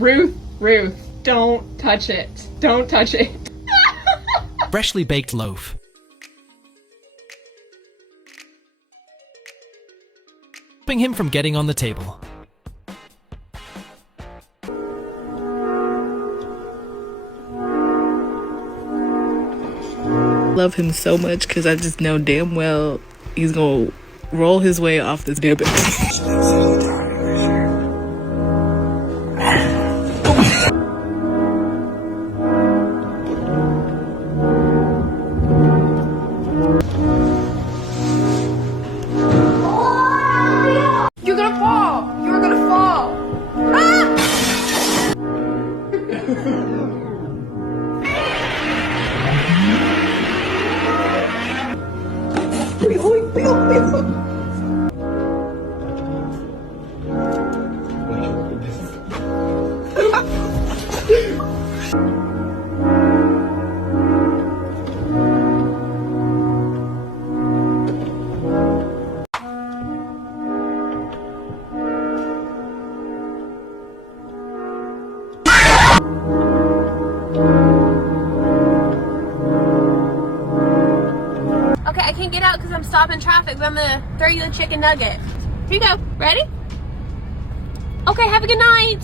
Ruth, don't touch it. Don't touch it. Freshly baked loaf. Stopping him from getting on the table. Love him so much because I just know damn well he's gonna roll his way off this damn bed. You're gonna fall. You're gonna fall. Ah! Okay, I can't get out because I'm stopping traffic, but I'm gonna throw you a chicken nugget. Here you go. Ready? Okay, have a good night.